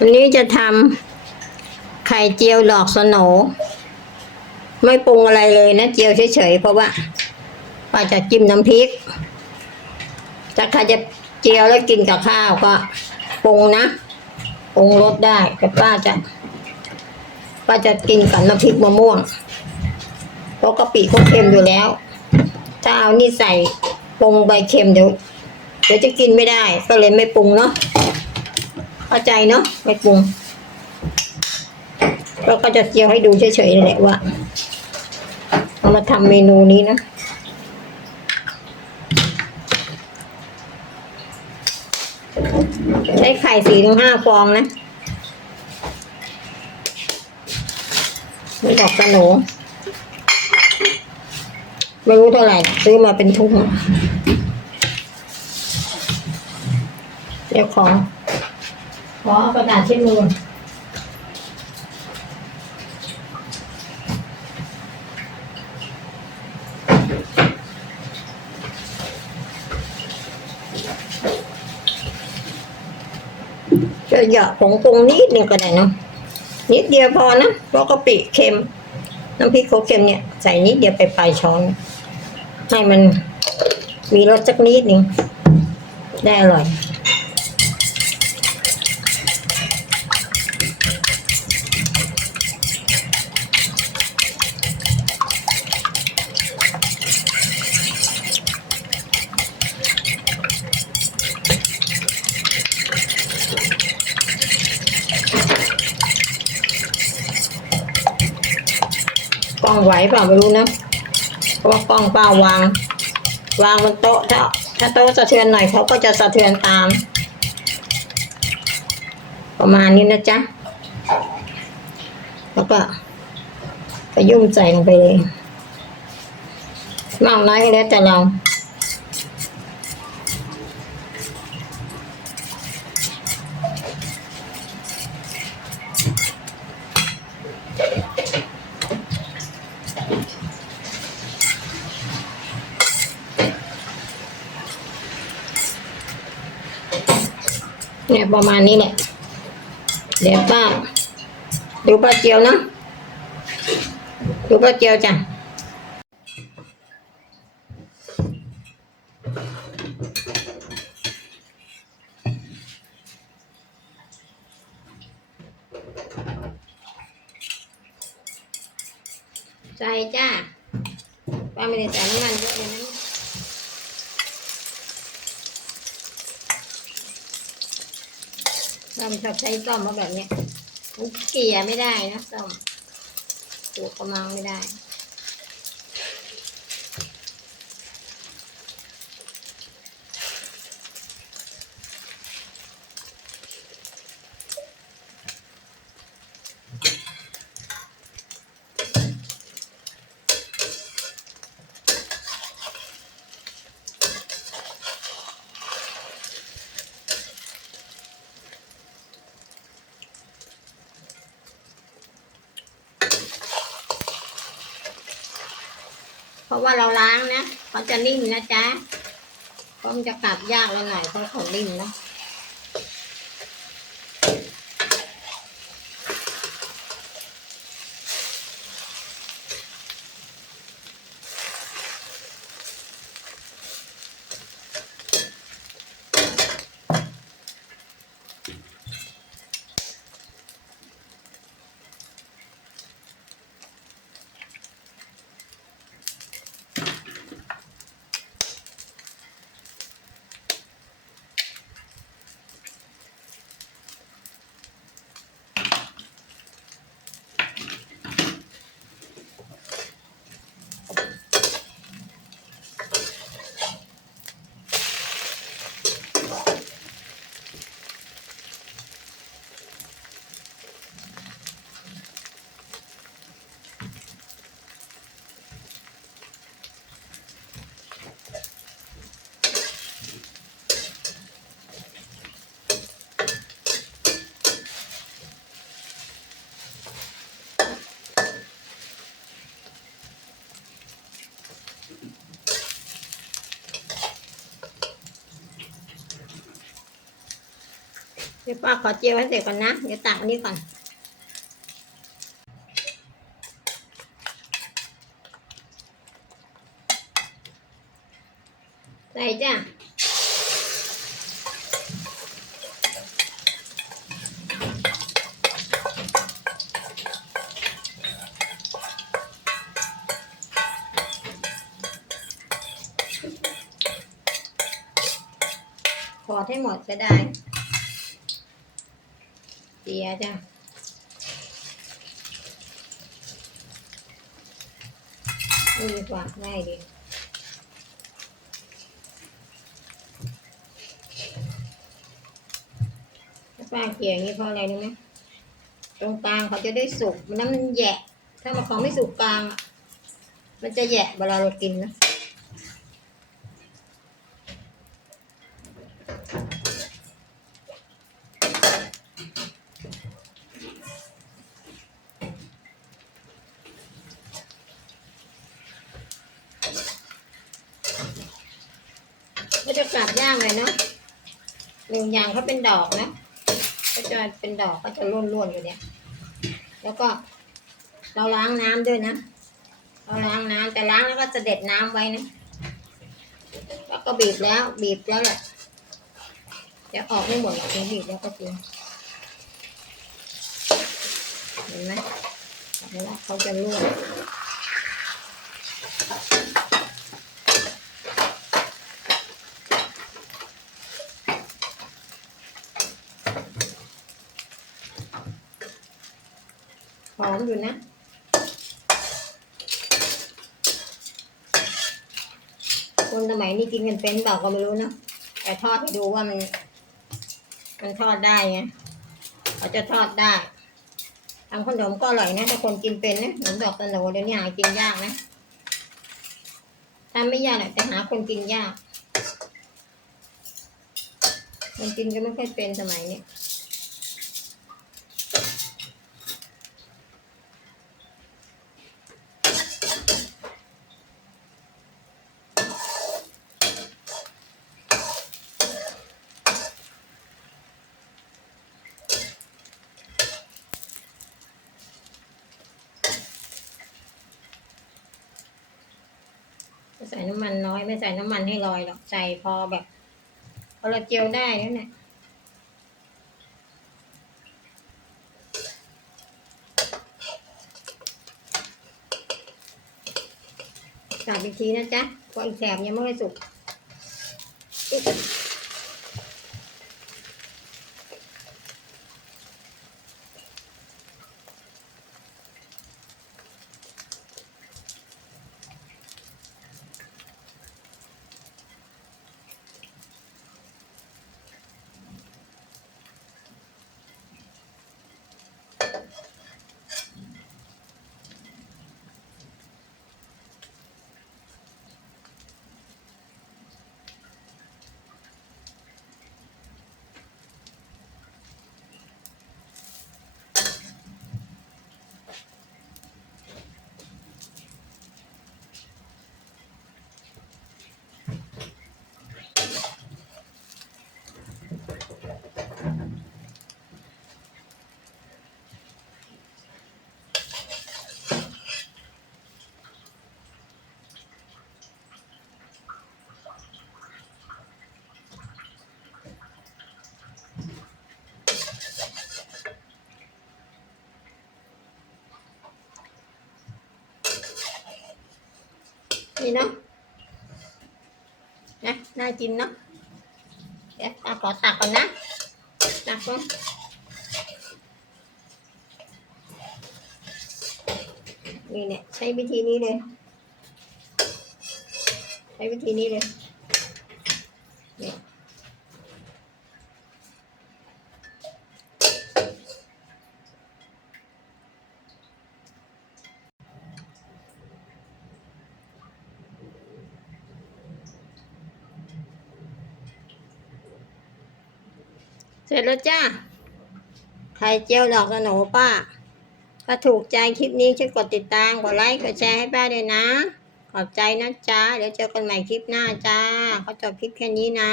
วันนี้จะทำไข่เจียวดอกสโหนไม่ปรุงอะไรเลยนะ เจียวเฉยๆเพราะว่าป้าจะจิ้มน้ำพริกถ้าใครจะเจียวแล้วกินกับข้าวก็ปรุงนะปรุงรสได้แต่ป้าจะป้าจะกินกับน้ำพริกมะม่วงเพราะกะปิเขาเค็มอยู่แล้ว ถ้าเอานี่ใส่ปรุงใบเค็มเดี๋ยวเดี๋ยวจะกินไม่ได้ก็เลยไม่ปรุงเนาะ เข้าใจเนาะไม่ปรุงเราก็จะเจียวให้ดูเฉยๆนี่แหละว่าเรามาทำเมนูนี้นะใช้ไข่สี่ถึงห้าฟองนะนี่ดอกกระหนูไม่รู้เท่าไหร่ ซื้อมาเป็นทุ่งเดี๋ยวของ ขอเอากระดาษเช็ดมือจะหยอกผงปรุงนิดนึงก็ได้นะนิดเดียวพอนะเพราะกะปิเค็ม น้ำพริกเขาเค็มเนี่ย ใส่นิดเดียวไปปลายช้อน ให้มันมีรสสักนิดหนึ่งได้อร่อย ไหวเปล่าไม่รู้นะเพราะว่ากล้องเป้าวาง วางบนโต๊ะถ้าถ้าโต๊ะสะเทือนหน่อยเขาก็จะสะเทือนตาม ประมาณนี้นะจ๊ะ แล้วก็ขยุ่มใส่ลงไปเลยมากน้อยก็แล้วแต่เรา เนี่ยประมาณนี้แหละเดี๋ยวป้าดูป้าเจียวนะดูป้าเจียวจ้ะใส่จ้าป้าไม่ได้ใส่น้ำมันเยอะเลยนะ เราชอบใช้ซ่อมมาแบบเนี้ยเกลี่ยไม่ได้นะซ่อมถูกกำลังไม่ได้ ราะว่าเราล้างนะเขาจะนิ่มนะจ๊ะเพราจะกลับยากแล้วหน่อยเพราะเขานิ่มนะ ดี๋ยวป้าขอเจียวให้เสร็จก่อนนะ เดี๋ยวตักอันนี้ก่อน ใส่จ้ะขอให้หมดก็ได้ จียจ้ะนี่ดีกว่าง่ายดีถ้าป้าเกี่ยงนี้เพราะอะไรรู้ไหมตรงกลางเขาจะได้สุกมันนั้นมันแยะ ถ้ามันของไม่สุกกลาง มันจะแยะเวลาเรากินนะ กลับย่างเลยเนาะหนึ่งอย่างเขาเป็นดอกนะก็จะเป็นดอกก็จะร่วนๆอยู่เนี่ย แล้วก็ เราล้างน้ำด้วยนะ เราล้างน้ำแต่ล้างแล้วก็จะเด็ดน้ำไว้นะ แล้วก็บีบแล้ว บีบแล้วแหละเดี๋ยวออกไม่หมดหรอกบีบแล้วก็จริงเห็นไหมเห็นไหมเขาจะร่วน หอมอยู่นะ คนสมัยนี้กินกันเป็นเปล่าก็ไม่รู้นะแต่ทอดให้ดูว่ามัน มันทอดได้ไงเขาจะทอดได้ทำขนมก็อร่อยนะถ้าคนกินเป็นนะขนมดอกตะโนเดี๋ยวนี้หากินยากนะทำไม่ยากหรอกแต่หาคนกินยาก คนกินก็ไม่ค่อยเป็นสมัยนี้ ใส่น้ำมันน้อยไม่ใส่น้ำมันให้ลอยหรอกใส่พอแบบพอเราเจียวได้นั่นแหละกลับอีกทีนะจ๊ะเพราะอีกแถบยังไม่ค่อยสุก นี่เนาะนะน่ากินเนาะเดี๋ยวตาขอตักก่อนนะตักก่อนนี่เนี่ยใช้วิธีนี้เลย ใช้วิธีนี้เลยเนี่ย เสร็จแล้วจ้าไข่เจียวดอกกระหนูป้า ถ้าถูกใจคลิปนี้ช่วยกดติดตาม กดไลค์ กดแชร์ให้ป้าด้วยนะ ขอบใจนะจ๊ะเดี๋ยวเจอกันใหม่คลิปหน้าจ้าเขาจบคลิปแค่นี้นะ